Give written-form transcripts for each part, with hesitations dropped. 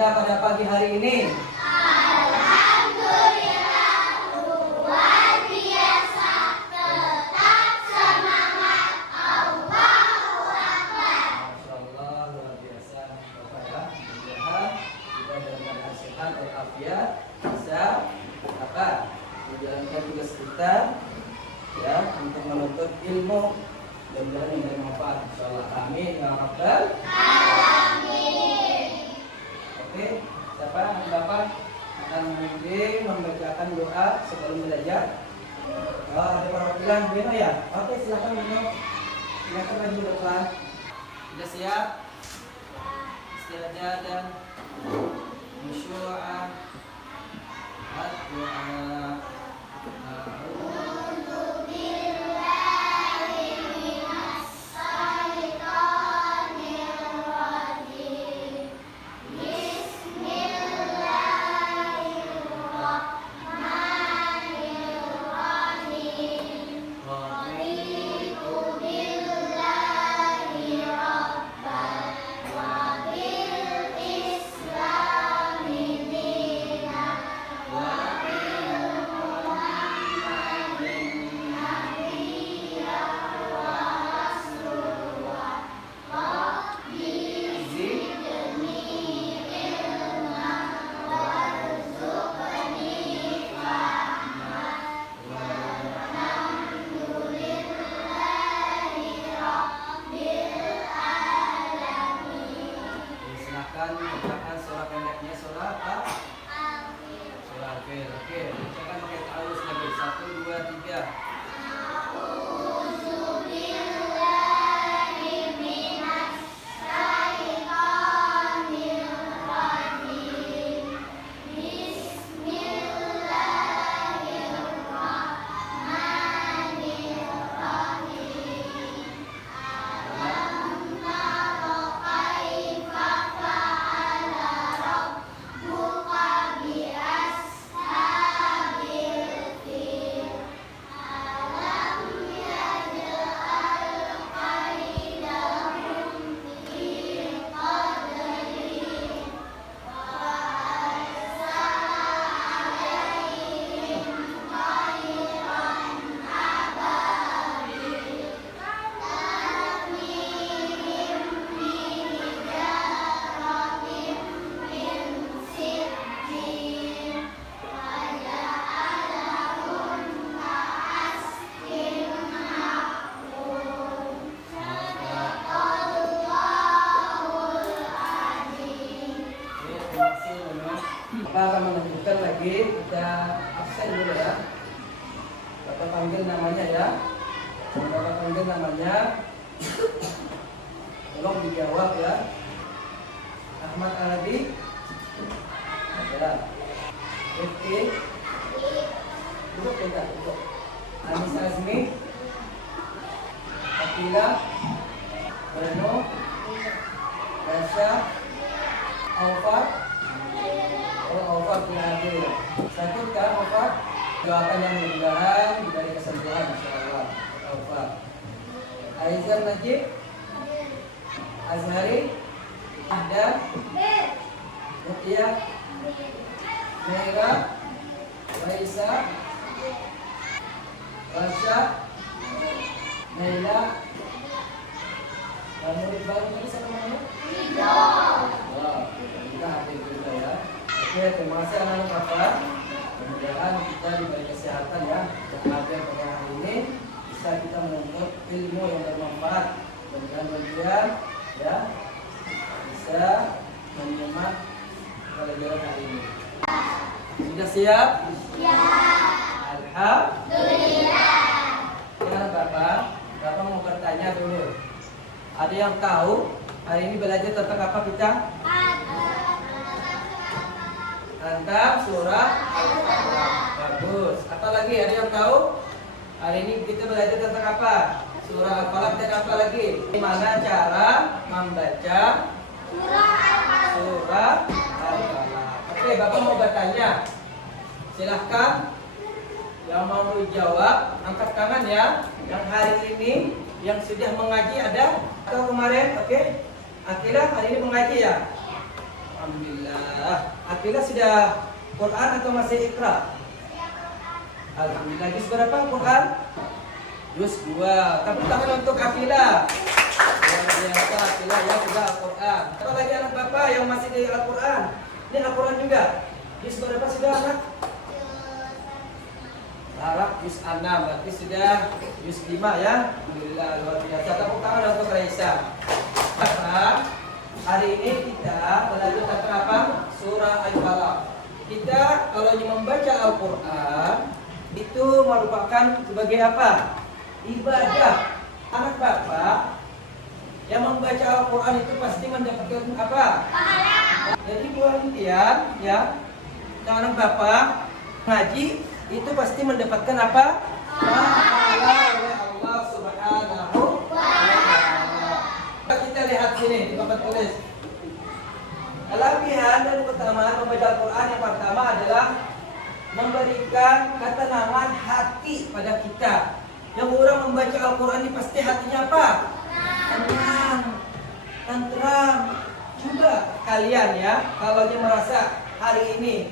Anda pada pagi hari ini? Alhamdulillah, luar biasa. Tetap semangat. Allahu Akbar. Masyaallah, luar biasa. Bapak ya, mudah-mudahan kita dalam keadaan sehat walafiat bisa menjalankan tugas kita ya untuk menuntut ilmu dan yang bermanfaat. Insyaallah. Amin ya rabbal alamin. Oke, siapa Bapak akan membimbing membacakan doa sebelum belajar? Oh, ada perwakilan Beno ya? Oke, silakan Beno. Silakan maju ke depan. Sudah siap? Istiadah dan khusyu'an. Doa. Bacakan surah pendeknya, surah apa? Surah Al-Fil. Oke, bacakan pakai ta'awuz lagi. 1, 2, 3. Bapak akan menunjukkan lagi, kita absen dulu ya. Bapak panggil namanya ya. Bapak panggil namanya. Tolong dijawab ya. Ahmad Arabi. Ya. Rifki. Duduk kita, duduk. Anis Azmi. Akila. Reno. Rasha. Aufat. Aufat bin Adil. Sakit kan Aufat? Doakan yang mudah-mudahan diberi kesembuhan insyaallah. Aufat. Aizan Najib. Azhari. Ahda. Mutia. Mera. Raisa. Rasha. Naila. Dan murid baru tadi siapa namanya? Wah, kita hadir juga ya. Oke, terima kasih anak-anak Bapak. Mudah-mudahan kita diberi kesehatan ya. Dan agar pada hari ini bisa kita menuntut ilmu yang bermanfaat. Mudah-mudahan ya bisa menyimak pelajaran hari ini. Sudah siap? Ya. Alhamdulillah. Ya Bapak, Bapak mau bertanya dulu. Ada yang tahu hari ini belajar tentang apa kita? Tentang surah Al-Falaq. Bagus. Apa lagi? Ada yang tahu? Hari ini kita belajar tentang apa? Surah Al-Falaq dan apa lagi? Gimana cara membaca surah Al-Falaq? Oke, Bapak mau bertanya. Silahkan. Yang mau jawab, angkat tangan ya. Yang hari ini yang sudah mengaji ada atau kemarin? Oke. Akhirnya hari ini mengaji ya. Alhamdulillah. Akilah sudah Quran atau masih Iqra? Alhamdulillah. Juz berapa Quran? Juz 2. Tepuk tangan untuk Akilah. Luar biasa Akilah ya sudah Al-Quran. Apa lagi anak bapak yang masih di Al-Quran? Ini Al-Quran juga. Juz berapa sudah anak? Harap juz 6, berarti sudah juz 5 ya. Alhamdulillah luar biasa. Tepuk tangan untuk Raisa. Bapak, hari ini kita belajar tentang apa? Surah Al-Falaq. Kita kalau membaca Al-Quran itu merupakan sebagai apa? Ibadah. Anak bapak yang membaca Al-Quran itu pasti mendapatkan apa? Pahala. Jadi buat impian ya, anak bapak ngaji itu pasti mendapatkan apa? Pahala oleh Allah Subhanahu wa Ta'ala. Kita lihat sini di papan tulis. Kelebihan dan keutamaan membaca Al-Quran yang pertama adalah memberikan ketenangan hati pada kita. Yang orang membaca Al-Quran ini pasti hatinya apa? Tenang, tenteram. Coba kalian ya, kalau dia merasa hari ini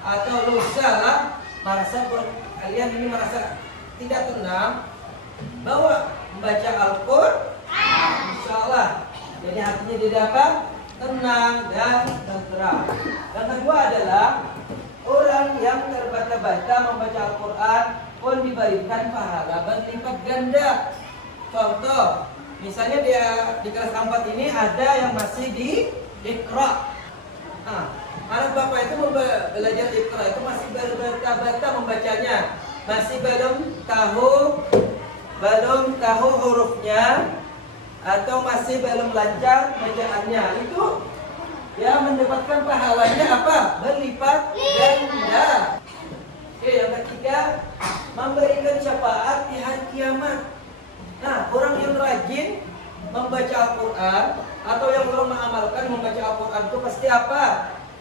atau lusa lah, merasa kalian ini merasa tidak tenang, bawa membaca Al-Quran, insya Allah. Jadi hatinya dia apa? Tenang dan tenteram. Yang kedua adalah orang yang terbata-bata membaca Al-Quran pun diberikan pahala berlipat ganda. Contoh, misalnya dia di kelas 4 ini ada yang masih di Iqra. Anak bapak itu belajar Iqra itu masih berbata-bata membacanya, masih belum tahu hurufnya atau masih belum lancar bacaannya, itu ya mendapatkan pahalanya apa? Berlipat ganda. Oke, yang ketiga, memberikan syafaat di hari kiamat. Nah, orang yang rajin membaca Al-Quran atau yang belum mengamalkan membaca Al-Quran itu pasti apa?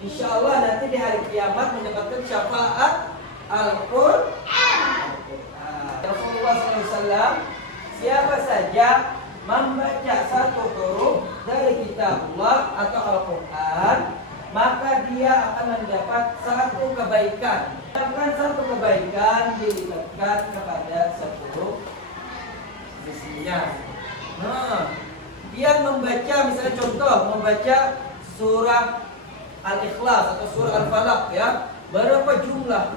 Insya Allah nanti di hari kiamat mendapatkan syafaat Al-Quran. Rasulullah SAW, siapa saja membaca satu huruf dari kitabullah atau Al-Quran, maka dia akan mendapat satu kebaikan. Bahkan satu kebaikan dilipatkan kepada 10 sisinya. Nah, dia membaca misalnya contoh membaca surah Al-Ikhlas atau surah Al-Falaq ya, berapa jumlah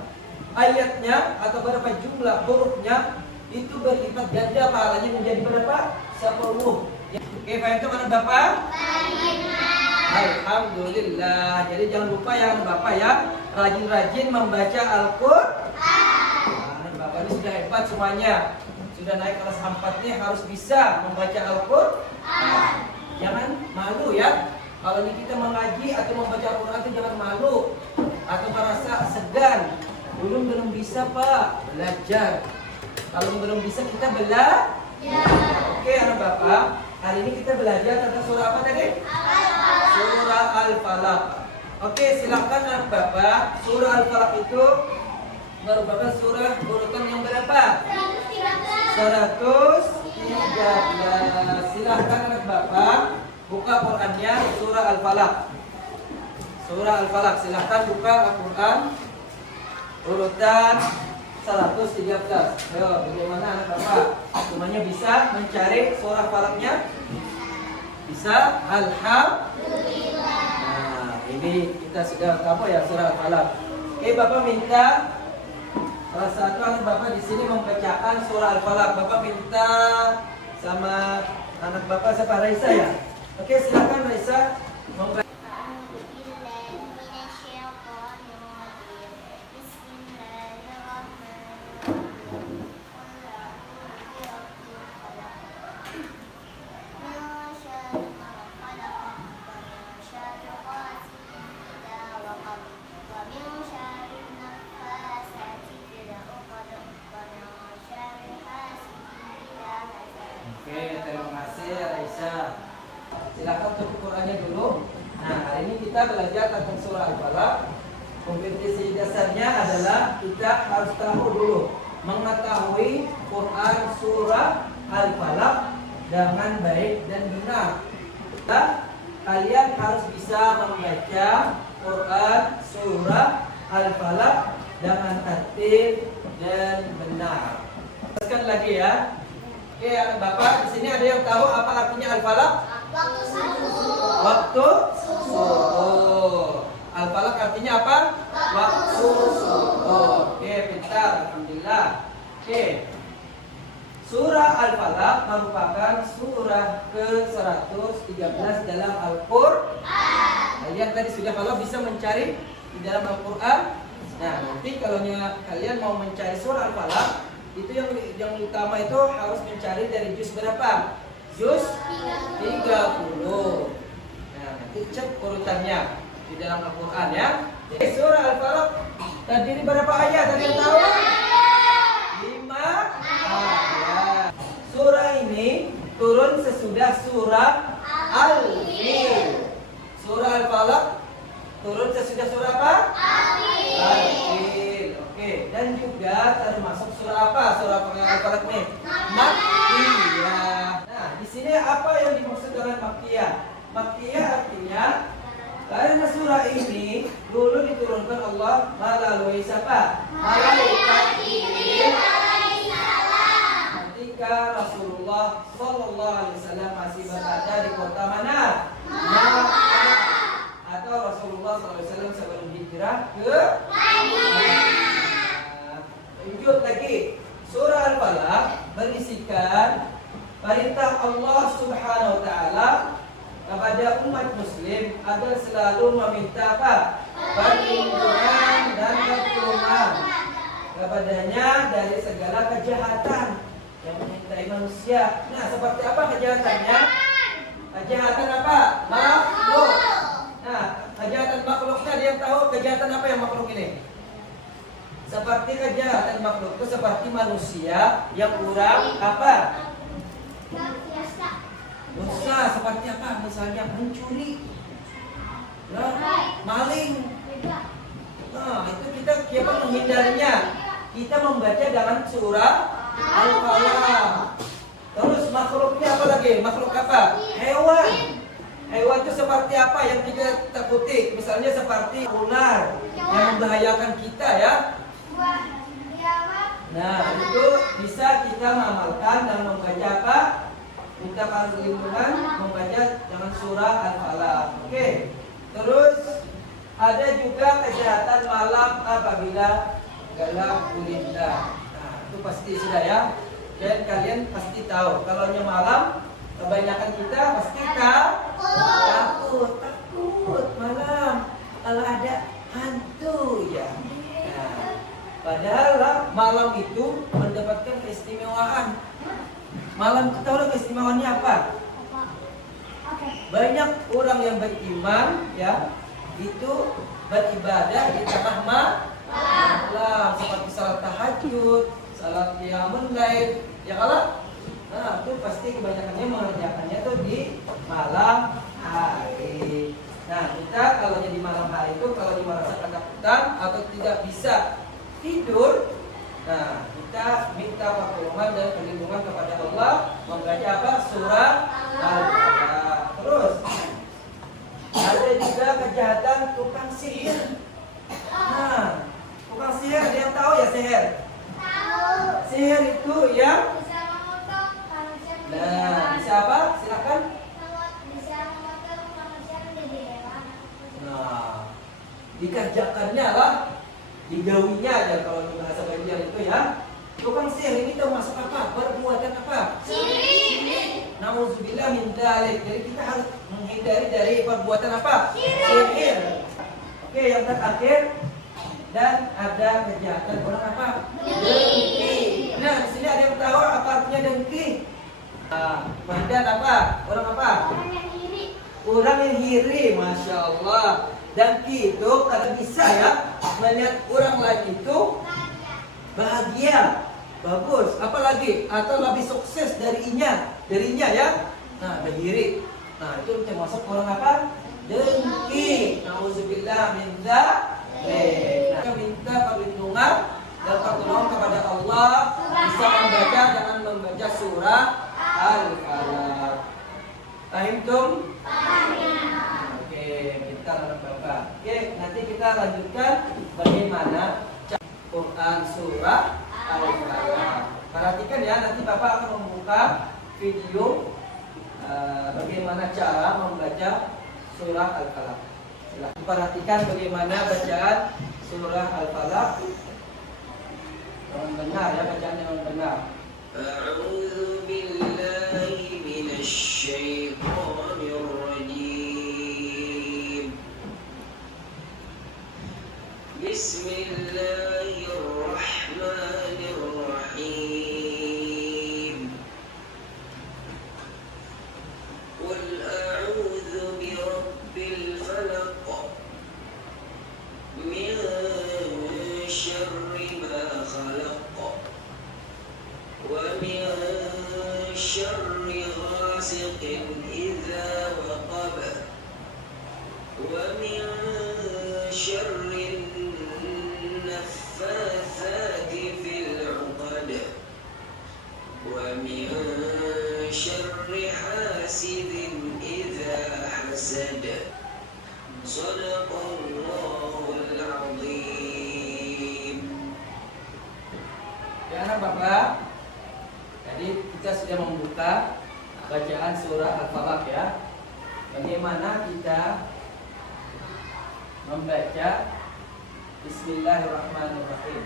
ayatnya atau berapa jumlah hurufnya itu berlipat ganda pahalanya menjadi berapa? 10. Oke, paham itu mana Bapak? Alhamdulillah. Jadi jangan lupa ya Bapak ya, rajin-rajin membaca Al-Quran. Bapak ini sudah hebat semuanya. Sudah naik kelas 4 nih harus bisa membaca Al-Quran. Jangan malu ya. Kalau ini kita mengaji atau membaca Al-Quran itu jangan malu atau merasa segan. Belum bisa Pak, belajar. Kalau belum bisa kita belajar. Oke anak bapak, hari ini kita belajar tentang surah apa tadi? Surah Al-Falaq. Oke, silakan anak bapak. Surah Al-Falaq itu merupakan surah urutan yang berapa? 113. Silakan anak bapak buka Qurannya surah Al-Falaq. Surah Al-Falaq, silakan buka Al-Quran urutan 113. Ayo, bagaimana anak bapak? Semuanya bisa mencari surah Falaqnya? Bisa? Alhamdulillah. Nah, ini kita sudah tahu ya surah Falaq. Oke, bapak minta salah satu anak bapak di sini membacakan surah Al-Falaq. Bapak minta sama anak bapak siapa? Raisa ya? Oke, silakan Raisa membaca. Silakan tutup Qurannya dulu. Nah, hari ini kita belajar tentang surah Al-Falaq. Kompetisi dasarnya adalah kita harus tahu dulu mengetahui Quran surah Al-Falaq dengan baik dan benar. Kita kalian harus bisa membaca Quran surah Al-Falaq dengan tertib dan benar. Teruskan lagi ya. Oke, Bapak di sini ada yang tahu apa artinya Al-Falaq? Waktu subuh. Waktu subuh. Al-Falaq artinya apa? Waktu subuh. Oke, pintar. Alhamdulillah. Oke. Surah Al-Falaq merupakan surah ke-113 dalam Al-Qur'an. Kalian tadi sudah kalau bisa mencari di dalam Al-Qur'an. Nah, nanti kalau kalian mau mencari surah Al-Falaq, itu yang utama itu harus mencari dari juz berapa? Juz 30. Nah, nanti cek urutannya di dalam Al-Qur'an ya. Jadi surah Al-Falaq terdiri berapa ayat? Ada yang tahu? 5 ayat. Surah ini turun sesudah surah Al-Fil. Surah Al-Falaq turun sesudah surah apa? Al-Fil. Oke, dan juga termasuk surah apa? Surah Al-Falaq ini? Makkiyah. Nah, di sini apa yang dimaksud dengan Makkiyah? Makkiyah artinya karena surah ini dulu diturunkan Allah melalui siapa? Malaikat Jibril. Ketika Rasulullah Sallallahu Alaihi Wasallam masih berada di kota mana? Makkah. Atau Rasulullah Sallallahu Alaihi Wasallam sebelum hijrah ke Madinah. Lanjut lagi, surah Al-Falaq berisikan perintah Allah Subhanahu Wa Taala kepada umat Muslim agar selalu meminta apa? Perlindungan dan pertolongan kepadanya dari segala kejahatan yang mengintai manusia. Nah, seperti apa kejahatannya? Kejahatan apa? Makhluk. Nah, kejahatan makhluknya ada yang tahu kejahatan apa yang makhluk ini? Seperti kejahatan makhluk itu seperti manusia yang kurang apa? Dosa seperti apa? Misalnya mencuri, maling. Nah, itu kita menghindarinya. Kita membaca dalam surah Al-Falaq. Terus makhluknya apa lagi? Makhluk apa? Hewan. Hewan itu seperti apa yang kita takuti? Misalnya seperti ular yang membahayakan kita ya. Nah, itu bisa kita mengamalkan dan membaca apa? Minta perlindungan membaca dengan surah Al-Falaq. Oke. Terus ada juga kejahatan malam apabila gelap gulita. Nah, itu pasti sudah ya. Dan kalian pasti tahu kalau malam kebanyakan kita pasti takut malam kalau ada hantu ya. Nah, padahal malam itu mendapatkan keistimewaan. Malam kita tahu keistimewaannya apa? Banyak orang yang beriman ya itu beribadah di tengah malam seperti salat tahajud, salat qiyamul lail, ya kalau nah itu pasti kebanyakannya mengerjakannya tuh di malam hari. Nah, kita kalau di malam hari itu kalau merasa ketakutan atau tidak bisa tidur, nah kita minta pertolongan dan perlindungan kepada Allah membaca apa? Surah Al-Falaq. Terus ada juga kejahatan tukang sihir. Nah, tukang sihir ada yang tahu ya sihir? Tahu. Sihir itu yang Bisa mengutuk manusia menjadi nah, hewan. bisa apa? Silakan. Bisa mengutuk manusia menjadi hewan. Nah, dikerjakannya lah, digawinya aja kalau di bahasa Banjar itu ya. Tukang sihir ini termasuk apa? Perbuatan apa? Syirik. Nauzubillah min dzalik. Jadi kita harus menghindari dari perbuatan apa? Syirik. Sihir. Oke, yang terakhir dan ada kejahatan orang apa? Dengki. Nah, di sini ada yang tahu apa artinya dengki? Dan apa? Orang apa? Orang yang iri. Orang yang iri, masya Allah. Dengki itu kalau bisa ya melihat orang lain itu bahagia, bagus, apalagi atau lebih sukses darinya ya. Nah, iri. Nah, itu termasuk orang apa? Dengki. Nauzubillah min dzalik. Nah, minta perlindungan dan pertolongan kepada Allah bisa membaca dengan membaca surah Al-Falaq. Paham tum? Paham. kita lanjutkan bagaimana Quran surah Al-Falaq. Perhatikan ya, nanti Bapak akan membuka video bagaimana cara membaca surah Al-Falaq. Silahkan perhatikan bagaimana bacaan surah Al-Falaq. Yang benar ya, bacaan yang benar. A'udzu billahi minasy syaithanir rajim. Bismillahirrahmanirrahim. Qul a'udzu birabbil falaq min syarri ma khalaq wa min syarri ghasiqin idza waqab wa min syarri naffatsati fil 'uqad wa min syarri hasidin idza hasad. Shadaqallahul 'azim. Ya anak Bapak, jadi kita sudah membuka bacaan surah Al-Falaq ya. Bagaimana kita membaca Bismillahirrahmanirrahim.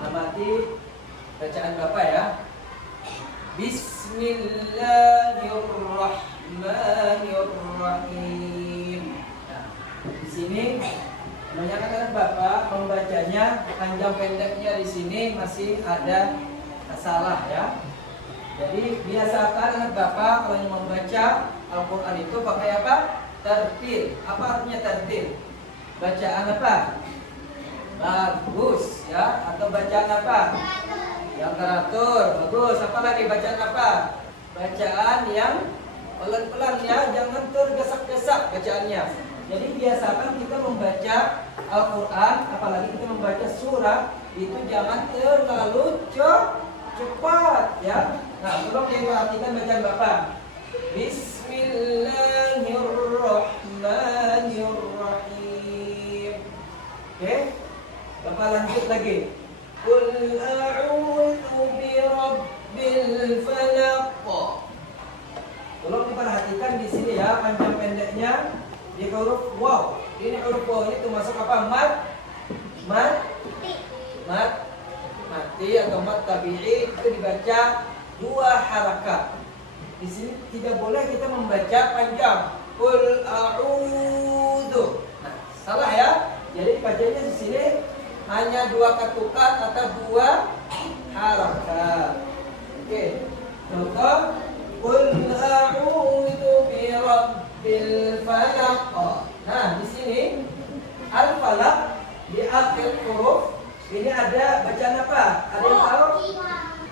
Amati bacaan Bapak ya. Bismillahirrahmanirrahim. Nah, di sini kebanyakan anak Bapak membacanya panjang pendeknya di sini masih ada salah ya. Jadi biasakan anak Bapak kalau yang membaca Al-Quran itu pakai apa? Tartil. Apa artinya tartil? Bacaan apa? Bagus ya. Atau bacaan apa? Yang teratur. Bagus. Apa lagi bacaan apa? Bacaan yang pelan-pelan ya. Jangan tergesa-gesa bacaannya. Jadi biasakan kita membaca Al-Quran, apalagi kita membaca surah, itu jangan terlalu cepat ya. Nah, tolong diperhatikan bacaan Bapak. Bismillahirrahmanirrahim. Oke, Bapak lanjut lagi. Qul a'udzu birabbil falaq. Tolong diperhatikan di sini ya, panjang pendeknya di huruf waw. Ini huruf waw ini termasuk apa? Mati atau mat tabi'i, itu dibaca 2 harakat. Di sini tidak boleh kita membaca panjang. Qul a'udzu. Nah, salah ya. Jadi bacanya di sini hanya 2 ketukan atau 2 harakat. Oke. Contoh, qul a'udzu birabbil falaq. Nah, di sini al-falaq di akhir huruf ini ada bacaan apa? Ada yang tahu?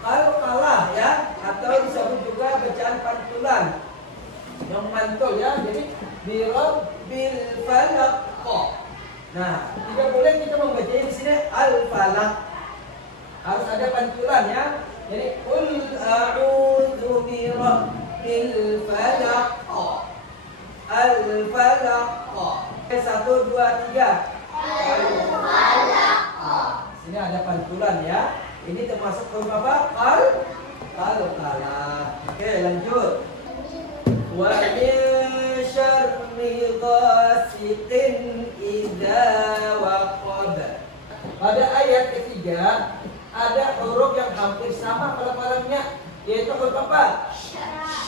Qalqalah ya, atau disebut juga bacaan pantulan. Yang mantul ya. Jadi birabbil falaq. Nah, tidak boleh kita membacanya di sini al-falaq. Harus ada pantulan ya. Jadi qul a'udzu birabbil falaq. Al-falaq. 1 2 3. Al-falaq. Sini ada pantulan ya. Ini termasuk huruf apa? Qalqalah. Oke, lanjut. Wa min syarri ghasiqin idza waqab. Pada ayat ketiga ada huruf yang hampir sama pelafalannya, yaitu huruf apa?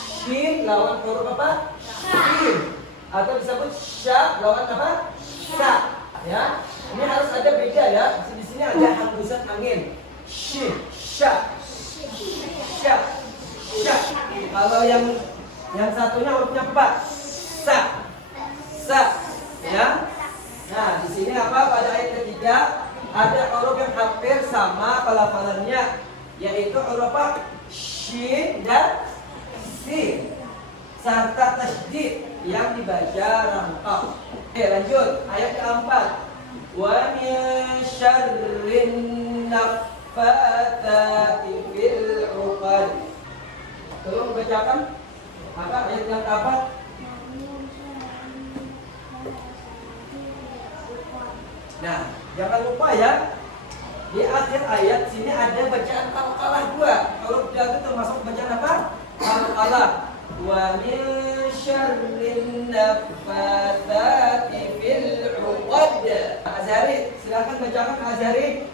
Shin lawan huruf apa? Shin. Atau disebut sya lawan apa? Sa. Ya. Ini harus ada beda ya. Di sini ada hembusan angin. Shin, sya, sya, sya. Kalau yang satunya hurufnya apa? Sa, sa, ya. Nah, di sini apa? Pada ayat ketiga ada huruf yang hampir sama pelafalannya, yaitu huruf apa? Shin dan sin, serta tasydid yang dibaca rangkap. Oke, lanjut ayat keempat. Wa min syarrin naffatsati fil 'uqad. Tolong bacakan apa ayat yang keempat? Nah, jangan lupa ya, di akhir ayat sini ada bacaan qalqalah 2. Huruf da itu termasuk bacaan apa? Qalqalah. Wa min syarrin naffatsati fil 'uqad. Azhari, silakan bacakan Azhari.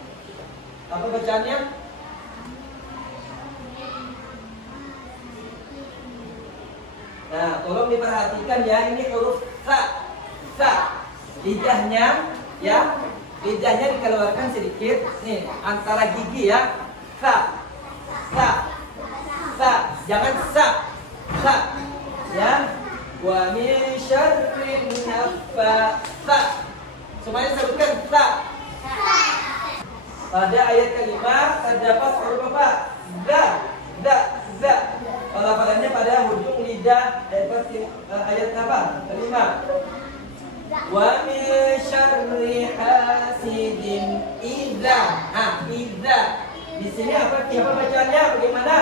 Apa bacaannya? Nah, tolong diperhatikan ya, ini huruf sa. Sa. Lidahnya ya, lidahnya dikeluarkan sedikit nih antara gigi ya. Sa. Sa. Sa. Jangan sa. Sa. Ya. Wa min syarrin naffatsat. Semuanya sebutkan sa. Pada ayat kelima terdapat huruf apa? Za. Za. Za. Pelafalannya pada ujung lidah ayat apa? Kelima. Wa min syarri hasidin idza. Idza. Di sini apa bacaannya? Bagaimana?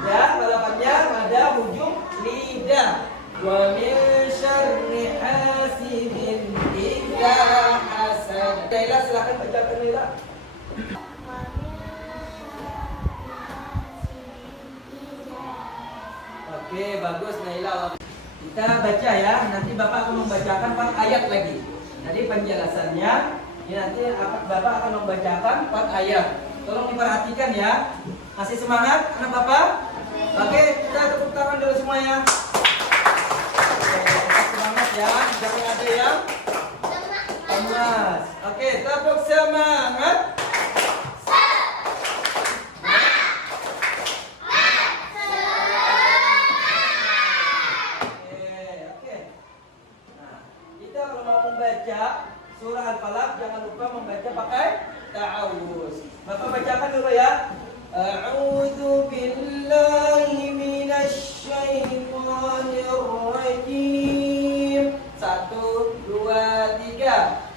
Ya, pelafalannya pada ujung lidah. Wa min syarri hasidin idza hasad. Laila, silakan bacakan Laila. Oke, bagus Naila. Kita baca ya, nanti Bapak akan membacakan 4 ayat lagi. Jadi penjelasannya, ini nanti Bapak akan membacakan 4 ayat. Tolong diperhatikan ya. Masih semangat anak Bapak? Oke, kita tepuk tangan dulu semuanya. Oke, semangat ya, jangan ada yang lemas. Oke, tepuk semangat. Surah Al-Falaq jangan lupa membaca pakai ta'awuz. Bapak bacakan dulu ya. A'udzu billahi minasy syaithanir rajim. 1 2 3.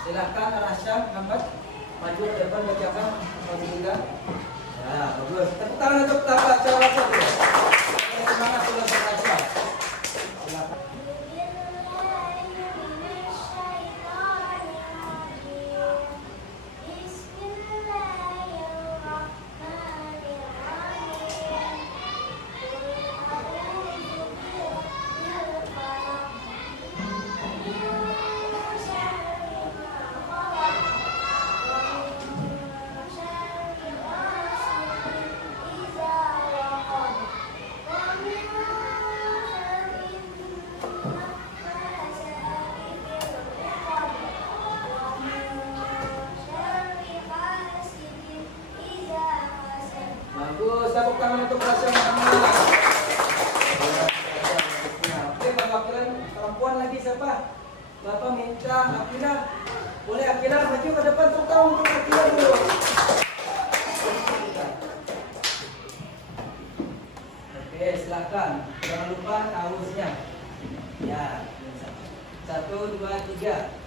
Silakan Rasya Muhammad maju ke depan bacakan Alhamdulillah. Ya, bagus. Tepuk tangan untuk Bapak Rasya dulu. Semangat untuk Rasya. Silakan. Bagus, tepuk tangan untuk Rasya Muhammad. Oke, perwakilan perempuan lagi siapa? Bapak minta Akila. Boleh Akila maju ke depan, tepuk tangan untuk Akila dulu. silakan. Jangan lupa kaosnya. Ya. 1, 2, 3.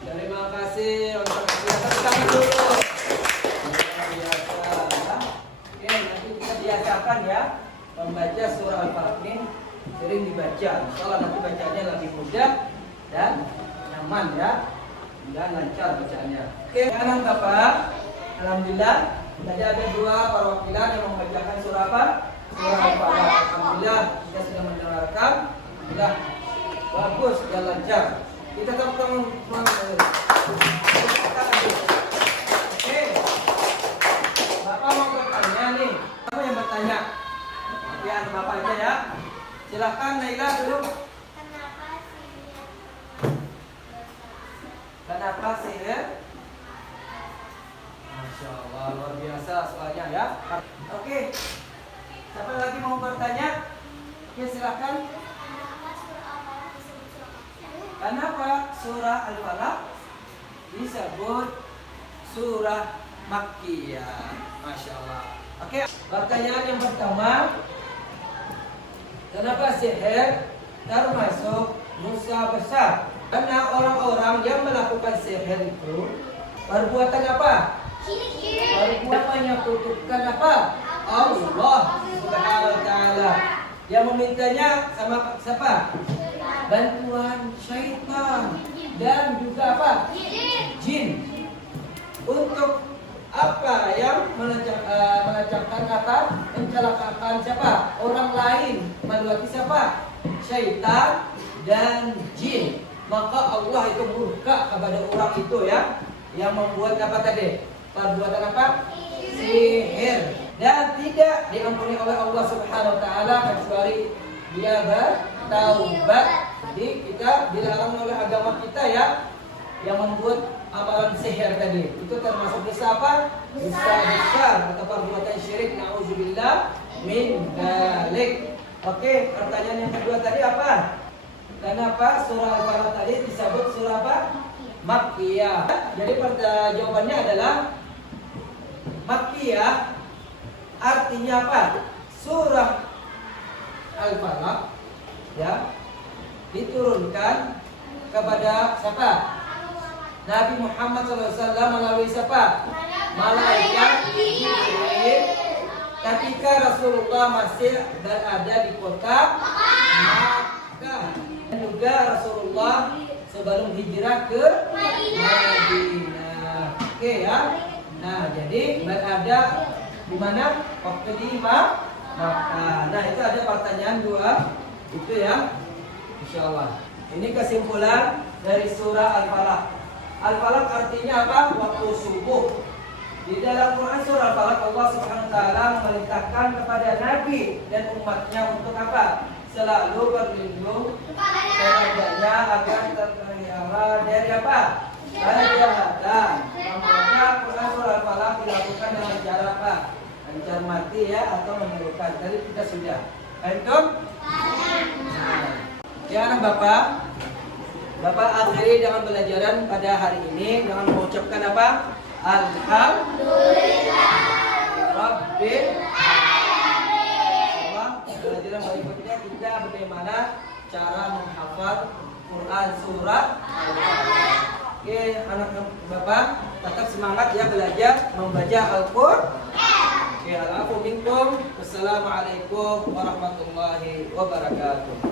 Terima kasih untuk kegiatan tangan dulu. Luar biasa. Oke, nanti kita biasakan ya membaca surah Al-Falaq ini sering dibaca. Insyaallah nanti bacanya lebih mudah dan nyaman ya, dan lancar bacaannya. Oke, anak Bapak, alhamdulillah tadi ada 2 perwakilan yang membacakan surah apa? Surah Al-Falaq. Alhamdulillah kita sudah mendengarkan. Alhamdulillah bagus dan lancar. Kita tepuk tangan. Oke. Bapak mau bertanya nih. Siapa yang bertanya? Ya, Bapak aja ya. Silakan Naila dulu. Kenapa sihir? Masya Allah, luar biasa soalnya ya. Oke. Siapa lagi mau bertanya? Oke, silakan. Kenapa surah Al-Falaq disebut surah Makkiyah? Masya Allah. Oke, pertanyaan yang pertama, kenapa sihir termasuk dosa besar? Karena orang-orang yang melakukan sihir itu perbuatan apa? Perbuatan menyekutukan apa? Allah Subhanahu wa Ta'ala. Yang memintanya sama siapa? Bantuan syaitan dan juga apa? Jin. Untuk apa yang mengancamkan apa? Mencelakakan siapa? Orang lain. Melalui siapa? Syaitan dan jin. Maka Allah itu murka kepada orang itu ya, yang membuat apa tadi? Perbuatan apa? Sihir. Dan tidak diampuni oleh Allah Subhanahu wa Ta'ala kecuali dia bertaubat. Jadi kita dilarang oleh agama kita ya, yang membuat amalan sihir tadi. Itu termasuk dosa apa? Dosa besar atau perbuatan syirik. Nauzubillah min dzalik. Oke, pertanyaan yang kedua tadi apa? Kenapa surah Al-Falaq tadi disebut surah apa? Makkiyah. Jadi jawabannya adalah Makkiyah artinya apa? Surah Al-Falaq ya diturunkan kepada siapa? Nabi Muhammad SAW melalui siapa? Malaikat Jibril. Ketika Rasulullah masih berada di kota Makkah, dan juga Rasulullah sebelum hijrah ke Madinah. Oke ya. Nah, jadi berada di mana? Waktu di Makkah. Nah, itu ada pertanyaan 2 itu ya. Insyaallah. Ini kesimpulan dari surah Al-Falaq. Al-Falaq artinya apa? Waktu subuh. Di dalam Quran surah Al-Falaq Allah Subhanahu wa Ta'ala memerintahkan kepada Nabi dan umatnya untuk apa? Selalu berlindung kepadanya agar terpelihara dari apa? Kejahatan. Makanya Quran surah Al-Falaq dilakukan dengan cara apa? Mencermati ya atau menyerukan. Tadi kita sudah. Antum? Ya anak Bapak, Bapak akhiri dengan pelajaran pada hari ini dengan mengucapkan apa? Alhamdulillah Rabbil Alamin. Pelajaran berikutnya kita bagaimana cara menghafal Quran surah Al-Falaq. Oke, anak Bapak tetap semangat ya belajar membaca Al-Qur'an. Oke, al-afu minkum. Wassalamualaikum warahmatullahi wabarakatuh.